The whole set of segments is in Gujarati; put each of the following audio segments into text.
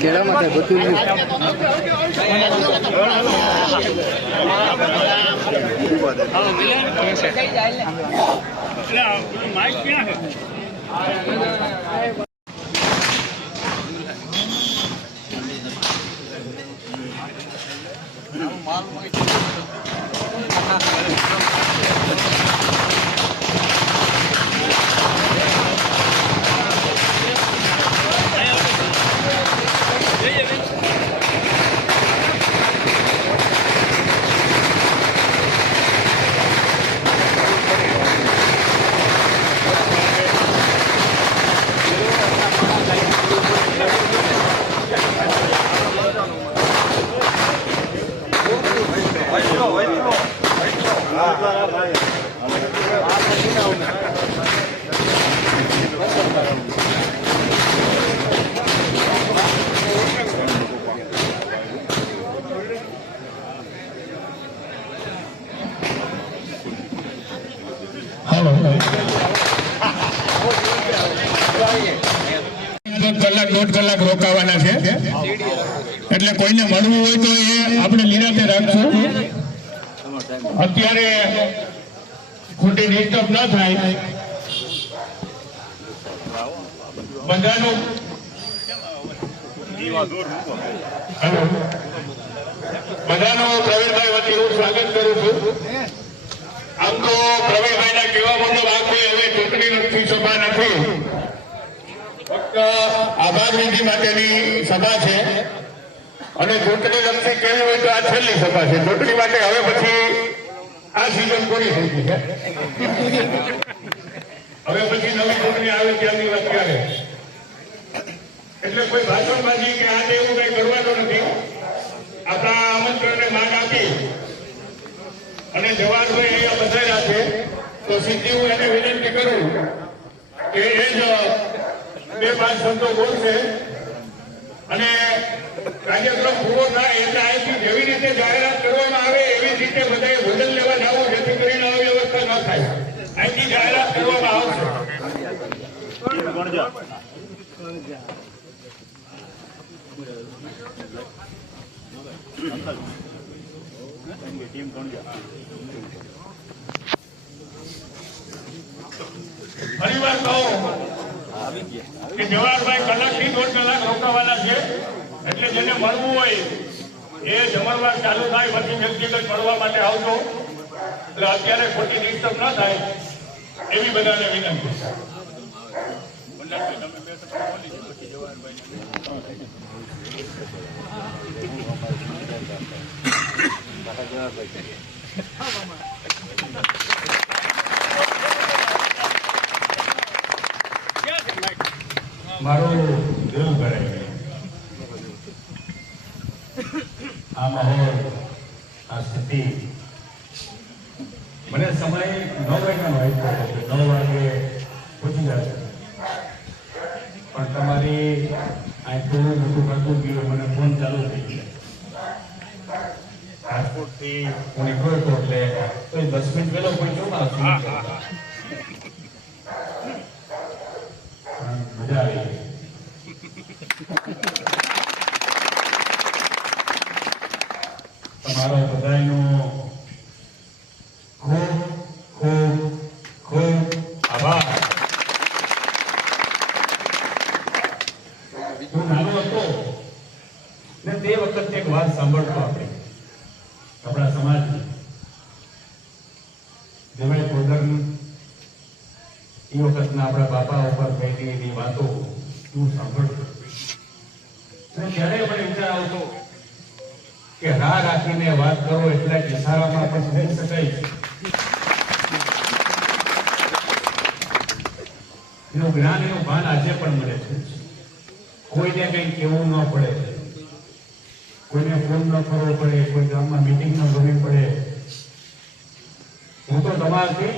ખેડામાં બધું માઇક ક્યાં છે? દોઢ કલાક રોકાવાના છે એટલે કોઈને મળવું હોય તો એ આપણે નિરાતે રાખશું. અત્યારે ખોટી ડિસ્ટર્બ ન થાય. બધાનું પ્રવીણભાઈ વતી હું સ્વાગત કરું છું. આમ તો પ્રવીણભાઈના કહેવા મુજબ આ કોઈ હવે ચૂંટણી લક્ષી સભા નથી, ફક્ત આભાર વિધિ માટેની સભા છે અને ચૂંટણી લક્ષી કેવી હોય તો આ છેલ્લી સભા છે. ચૂંટણી માટે હવે પછી આ સિઝન પૂરી થઈ ગઈ છે. હવે પછી નવી ચૂંટણી આવે ત્યાંની વાત ક્યારે, એટલે કોઈ ભાષણબાજી કે આજે એવું કઈ કરવાનું નથી. આપણા આમંત્રણને માન આપી અને જવાનભાઈ અહીંયા બધાયા છે તો સીધી હું એને વિનંતી કરું કે એ જ 2-5 શબ્દો બોલશે અને કાર્યક્રમ પૂરો થાય એટલે અહીંથી જેવી રીતે જાહેરાત કરવામાં આવે એવી રીતે બધાએ ભોજન લેવા જવું, જેથી કરીને અવ્યવસ્થા ન થાય. અહીંથી જાહેરાત કરવામાં આવશે. ફરીવાર કહું કે જવાહરભાઈ કલાકથી 1.5 કલાક રોકાવાના છે એટલે જેને મળવું હોય એ જમણવાર ચાલુ થાય પછી વ્યક્તિગત મળવા માટે આવજો. એટલે અત્યારે ખોટી ડિસ્ટર્બ ન થાય એવી બધાને વિનંતી. મારું દિલ ભરાઈ ગયું. આ માહોલ, આ સ્થિતિ મને સમય 9 વાગ્યાનો આપ્યો હતો, 9 વાગે પહોંચી જશે, પણ તમારી આ થોડું મોટું કરતું ગયું. મને ફોન ચાલુ થઈ ગયો. રાજકોટથી હું નીકળ્યો હતો એટલે 10 મિનિટ પહેલો પહોંચ્યો. મજા આવી. તમારો બધાનો ખૂબ ખૂબ ખૂબ આભાર. હું નાનો હતો ને તે વખતે એક વાત સાંભળતો આપણે આપણા સમાજની જેમણે પોતાની એ વખતના આપણા બાપા ઉપર થયેલી વાતો હું સાંભળતો અને ત્યારે મને વિચાર આવતો કે રાહ રાખીને વાત કરો એટલા જ ઇશારામાં પણ થઈ શકાય. એનું જ્ઞાન, એનું ભાન આજે પણ મળે છે. કોઈને કંઈ કહેવું ન પડે, કોઈને ફોન ન કરવો પડે, કોઈ ગામમાં મિટિંગ ન કરવી પડે. હું તો તમારાથી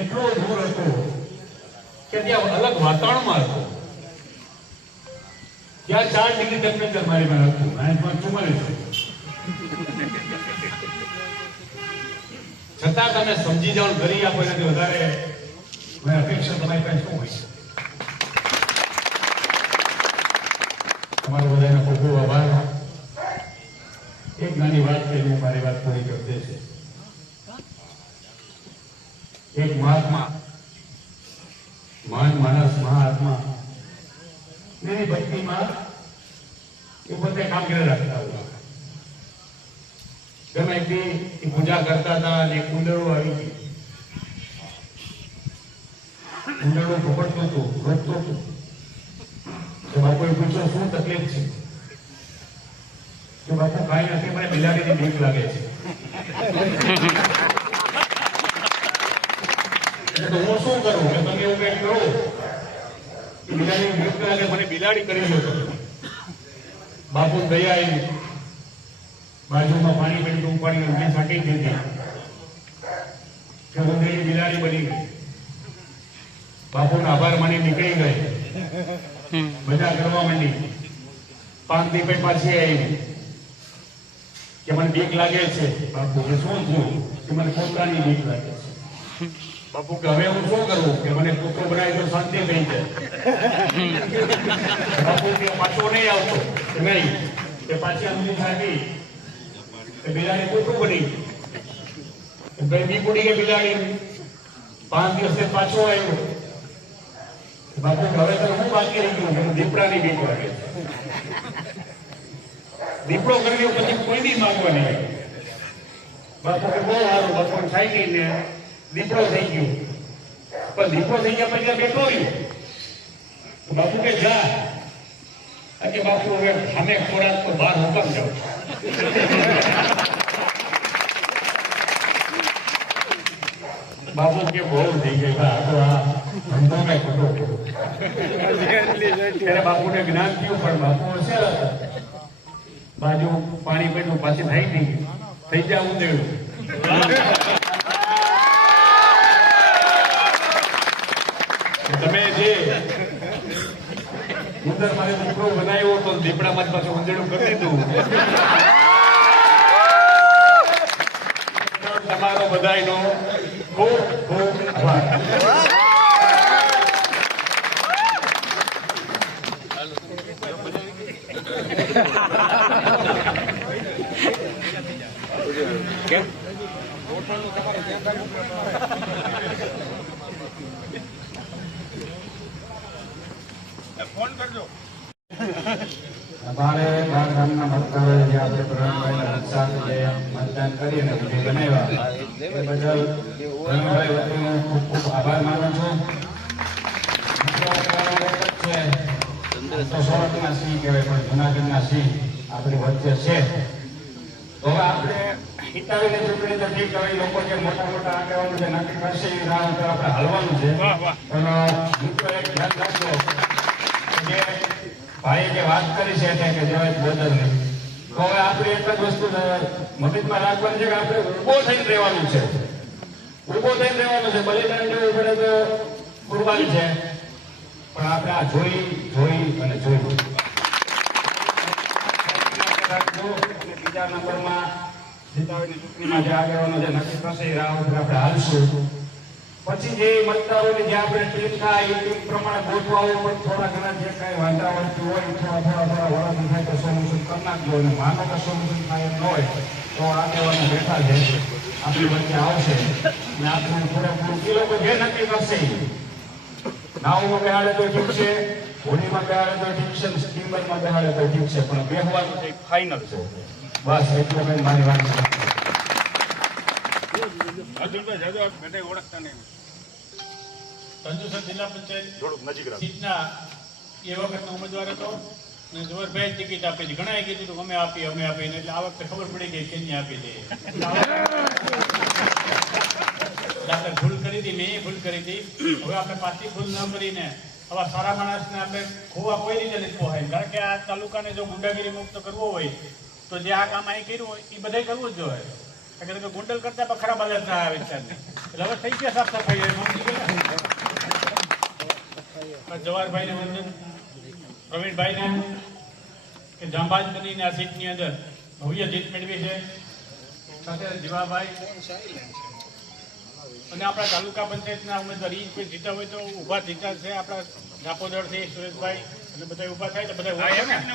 એટલો દૂર હતો કે ત્યાં અલગ વાતાવરણમાં હતો. ત્યાં 4 ડિગ્રી ટેમ્પરેચર મારી માં હતું, અહીં 44. છતાં તમે સમજી જાઓ, કરી આપો એનાથી વધારે અપેક્ષા તમારી પાસે શું હોય છે? તમારો બધાનો ખૂબ ખૂબ આભાર. એક નાની વાત કહીને મારી વાત પૂરી કરી દે છે. એક મહાત્મા, મહાન માણસ, મહાત્મા એની ભક્તિમાં એ પોતે કામ કરી રાખતા હતા. ગમે એટલી પૂજા કરતા હતા અને કુંડળો આવી ગઈ. કુંડળો પકડતું હતું, રોકતું હતું. તો બાપુએ પૂછ્યું શું તકલીફ છે? તો બાપુ કાંઈ નથી, મને બિલાડીની બીક લાગે છે. તો હું શું કરું કે તમે એવું કંઈક કરો કે બિલાડીની બીક લાગે, મને બિલાડી કરી લો. બાપુ દયા આવી, બાજુમાં પાણી પડી ઉપાડી ઊંઘી છાંટી દીધી કે ઊંઘી બિલાડી બની ગઈ. બાપુનો આભાર માની નીકળી ગઈ, મજા કરવા માંડી. 5 દી પછી પાછી આવી કે મને બીક લાગે છે. બાપુ કે શું થયું? કે મને કૂતરાની બીક લાગે છે. બાપુ કે હવે હું શું કરું કે મને કૂતરો બનાવી તો શાંતિ થઈ જાય. બાપુ કે પાછો નહીં આવતો નહીં કે પાછી ઊંઘી છાંટી બિલાડી કૂતરું બની ગઈ. બીક ઉડી ગઈ બિલાડી. 5 દિવસે પાછો આવ્યો. બાપુ હવે તો હું બાકી રહી ગયું, દીપડાની બીક લાગે. દીપડો કરી ગયો પછી કોઈ નહીં માંગવાની. બાપુ કે બહુ સારું, બાપુ ખાઈ ગઈને દીપડો થઈ ગયો. પણ દીપડો થઈ ગયા પછી બેઠો રહ્યો. બાપુ કે જા કે બાપુ હવે સામે ખોરાક તો બહાર હુકમ જાઓ. બાપુ કે બહુ થઈ ગઈ ધંધો મેં ખોટો. ત્યારે બાપુને જ્ઞાન થયું, પણ બાપુ હશે બાજુ પાણી પડ્યું પાછી થઈ ગઈ, થઈ જા ઊંધેડું. તમે જે ઉંદર મારે દીપડો બનાવ્યો તો દીપડામાં જ પાછું ઊંધેડું કરી દીધું. તમારો બધાયનો ખૂબ ખૂબ આભાર. ફોન કરજો. અમારે બાર ગામના મતદારોએ જે આપણે પ્રવીણભાઈના રક્ષા જે મતદાન કરી અને વિજય બનાવ્યા એ બદલ પ્રવીણભાઈ વતી હું ખૂબ ખૂબ આભાર માનું છું. તો સોરઠના સિંહ કહેવાય, પણ જુનાગઢના સિંહ આપણી વચ્ચે છે. તો હવે આપણે હિતાવીને ચૂંટણી તો ઠીક, હવે લોકો જે મોટા મોટા આગેવાનો જે નક્કી કરશે એ રાહ ઉપર આપણે હાલવાનું છે. પણ મિત્રો એક ધ્યાન રાખજો કે ભાઈએ જે વાત કરી છે કે જવાય બદલ નહીં. તો હવે આપણે એક જ વસ્તુ મગજમાં રાખવાની છે કે આપણે ઉભો થઈને રહેવાનું છે. ઉભો થઈને રહેવાનું છે. બલિદાન દેવું પડે તો કુરબાની છે, પણ આપણે આ જોઈ અને જોઈ રાખજો. બીજા નંબરમાં હિતાવીની ચૂંટણીમાં જે આગેવાનો જે નક્કી થશે એ રાહ ઉપર આપણે હાલશું. પછી જે મતદારોની જે આપણે ટીમ થાય એ ટીમ પ્રમાણે ગોઠવાવું, પણ થોડા ઘણા જે કાંઈ વાંધાવડતું હોય થોડા વળાદી થાય તો સોલ્યુશન કરી નાખજો. અને માનો કે સોલ્યુશન થાય એમ ન હોય તો આગેવાનો બેઠા છે, આપણી વચ્ચે આવશે અને આપણું પૂરેપૂરું એ લોકો જે નક્કી કરશે. નાવમાં બેહાડે તો ઠીક છે, હોળીમાં બેહાડે તો ઠીક છે, સ્ટીમરમાં બેહાડે તો ઠીક છે, પણ બેહવાનું છે ફાઇનલ છે. બસ એટલું કઈ મારી વાત છે. ઓળખતા નહીં. કંજુસર જિલ્લા પંચાયત સીટના એ વખતનો ઉમેદવાર હતો અને જુવારભાઈ ટિકિટ આપી હતી. ઘણા કીધું હતું અમે આપીએ એટલે આ વખતે ખબર પડી ગઈ કે આપી દઈએ. આપણે ભૂલ કરી હતી, મેં ભૂલ કરી હતી. હવે આપણે પાછી ભૂલ ન કરીને આવા સારા માણસને આપણે ખોવા કોઈ રીતે નથી પોહાય. કારણ કે આ તાલુકાને જો ગુંડાગીરી મુક્ત કરવો હોય તો જે આ કામ અહીં કર્યું હોય એ બધાય કરવું જ જોઈએ. કારણ કે ગુંડલ કરતા પણ ખરાબ હાલત થાય આ વિસ્તારની. એટલે હવે થઈ ગયા સાફ સફાઈ. જવાહરભાઈને વંદન, પ્રવીણભાઈને કે જાંબાજ બનીને આ સીટની અંદર ભવ્ય જીત મેળવી છે. સાથે જીવાભાઈ અને આપણા તાલુકા પંચાયતના ઉમેદવાર એ કોઈ જીતા હોય તો ઊભા જીતા છે. આપણા ઝાપોદરથી સુરેશભાઈ એટલે બધા ઊભા થાય તો બધા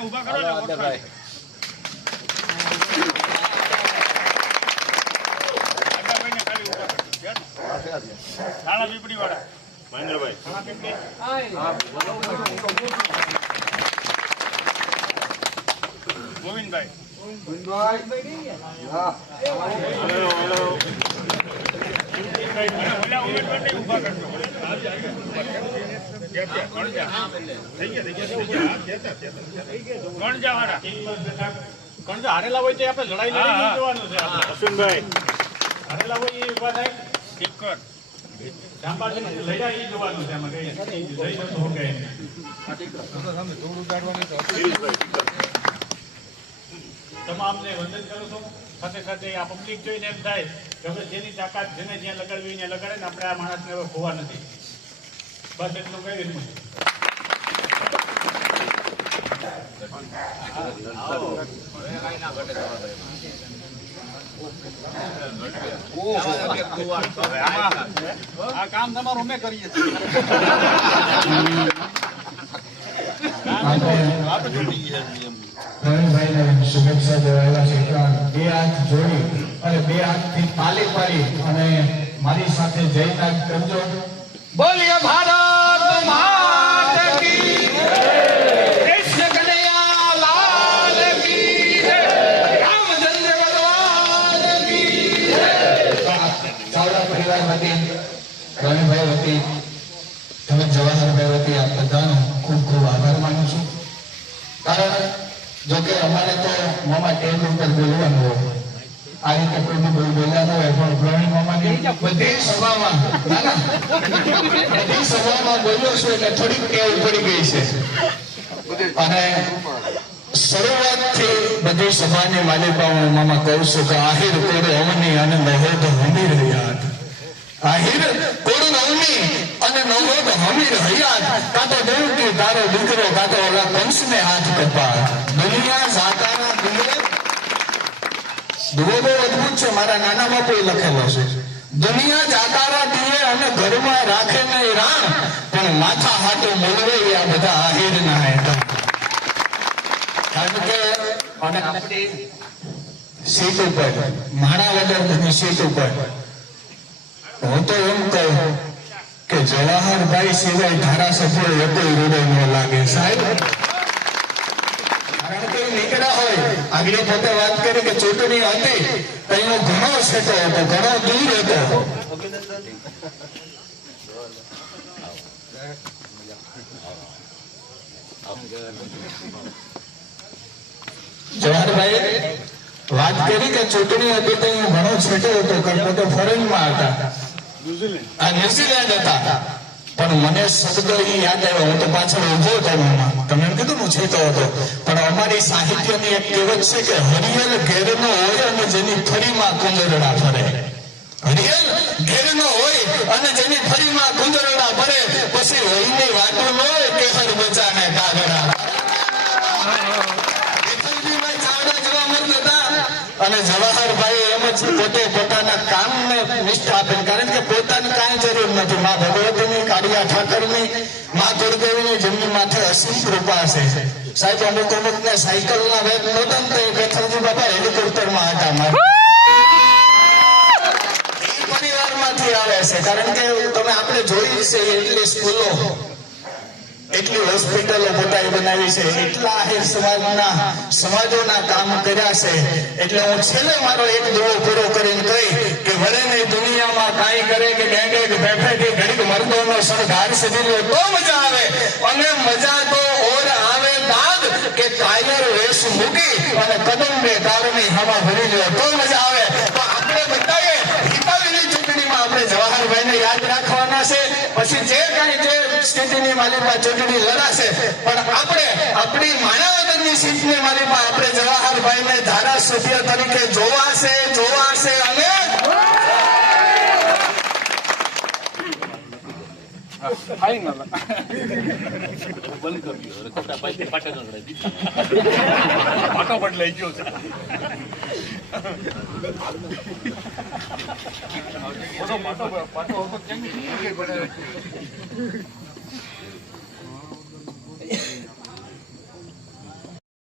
ઊભા કરો ને ઓળખાણ. આગાભાઈને ખાલી ઊભા કરો. નાના પીપળી વાળા મહેન્દ્રભાઈ નાના પીપળી ગોવિંદભાઈ ઓલા ઉમેદવારને ઊભા કરજો. ગણજા હારેલા હોય તો આપણે લડાઈ લડી જોવાનું છે. અશ્વિનભાઈ હારેલા હોય એ ઊભા થાય ટીકર જાંબાજી લડ્યા એ જોવાનું છે. આમાં કઈ જઈ નતો કે તમામને વંદન કરું છું. સાથે સાથે આ પબ્લિક જોઈને એમ થાય કે હવે જેની તાકાત જેને જ્યાં લગાડવી ત્યાં લગાડે ને આપણે આ માણસને હવે ખોવા નથી. બસ એટલું કહી દઉં. આ કામ તમારું અમે કરીએ છીએ. રવિભાઈને શુભેચ્છા દેવાયેલા છે. બે હાથ જોડી અને બે હાથથી તાલી પાડી અને મારી સાથે જયનાથ કરજો. બોલીએ ભારત માતા કી કૃષ્ણ કનૈયા લાલ કી રામચંદ્ર ભગવાન કી ચાવડા પરિવાર વતી રવિભાઈ વતી તમે જવાહરભાઈ વતી આપ બધાનો ખૂબ ખૂબ આભાર માનું છું. કારણ જોકે અમારે તો મામા ટેબલ ઉપર બોલવાનું હોય, આ રીતે કોઈ બોલ્યા ન હોય, પણ પ્રવીણ મામાની બધી સભામાં બોલ્યો છું એટલે થોડીક ટેવ પડી ગઈ છે. અને શરૂઆતથી બધી સભાની માલિકાઓ મામા કહું છું કે આહિર કોડ અવની અને નહોદ હમીર હયાત. આહિર કોડ અવની અને નહોદ હમીર હયાત. કાં તો દેવકી તારો દીકરો કાં તો ઓલા કંસને હાથ કપાત. દુનિયા જાતાના દુવો બહુ અદભુત છે. મારા નાના બાપુએ લખેલો છે. દુનિયા જાતારા દીએ અને ઘરમાં રાખે નહીં રાણ, પણ માથા હાટું મોલવે આ બધા આહિરના હતા. કારણ કે અને આપણી સીટ ઉપર માણા વગરની સીટ ઉપર હું તો એમ કહું કે જવાહરભાઈ સિવાય ધારાસભ્ય કોઈ રૂડો ન લાગે સાહેબ. કારણ કે નીકળ્યા હોય આગળ પોતે વાત કરી કે ચૂંટણી હતી તો એનો ઘણો સેટો હતો, ઘણો દૂર હતો. જવાહરભાઈ વાત કરી કે ચૂંટણી હતી તો હું ઘણો છેટો હતો, કારણ કે ફોરેનમાં હતા, ન્યુઝીલેન્ડ હતા. પણ મને શબ્દ યાદ આવ્યો. હું તો પાછળ ઉભો હતો. તમે એમ કીધું હું છેટો હતો, પણ અમારી સાહિત્યની એક કહેવત છે કે હરિયલ ઘેરનો હોય અને જેની ફરીમાં કુંદરડા ફરે. હરિયલ ઘેરનો હોય અને જેની ફરીમાં કુંદરડા ફરે, પછી હોયની વાતો ન હોય કે હર બચાને કાગડા. અને જવાહરભાઈ એમ જ પોતે પોતાના કામને નિષ્ઠા આપે. કારણ કે પોતાની કાંઈ જરૂર નથી. મા ભગવતીની, કાળિયા ઠાકરની, મા દુર્દેવીની જેમની માથે અસીમ કૃપા છે. સાહેબ અમુક અમુકને સાયકલના વેગ નહોતા ને તો બેથલજી બાપા હેલિકોપ્ટરમાં હતા. એ પરિવારમાંથી આવે છે. કારણ કે તમે આપણે જોઈ છે એટલી સ્કૂલો, એટલી હોસ્પિટલો પોતાએ બનાવી છે, એટલા આહિર સમાજોના કામ કર્યા છે. એટલે હું છેલ્લે મારો એક દુઓ પૂરો કરીને કહી કે વરેની દુનિયામાં કાંઈ કરે કે ગેંગે બેઠેથી ઘડીક મર્દોનો સરદાર સજી લો તો મજા આવે. અને મજા તો ઓર આવે દાદ કે કાયર વેશ મૂકી અને કદમ બે તારની હવા ભરી લો તો મજા આવે. તો આપણે બધાએ હિતાવીની ચૂંટણીમાં આપણે જવાહરભાઈને યાદ રાખવાના છે. પછી જે કાંઈ જે સ્થિતિની માલિકા ચૂંટણી લડાશે, પણ આપણે આપણી માણાવદરની સીટની માલિકા આપણે જવાહરભાઈને ધારાસભ્ય તરીકે જોવાશે અને પાટો બદલાઈ ગયો છે. પાટો હતો કેમ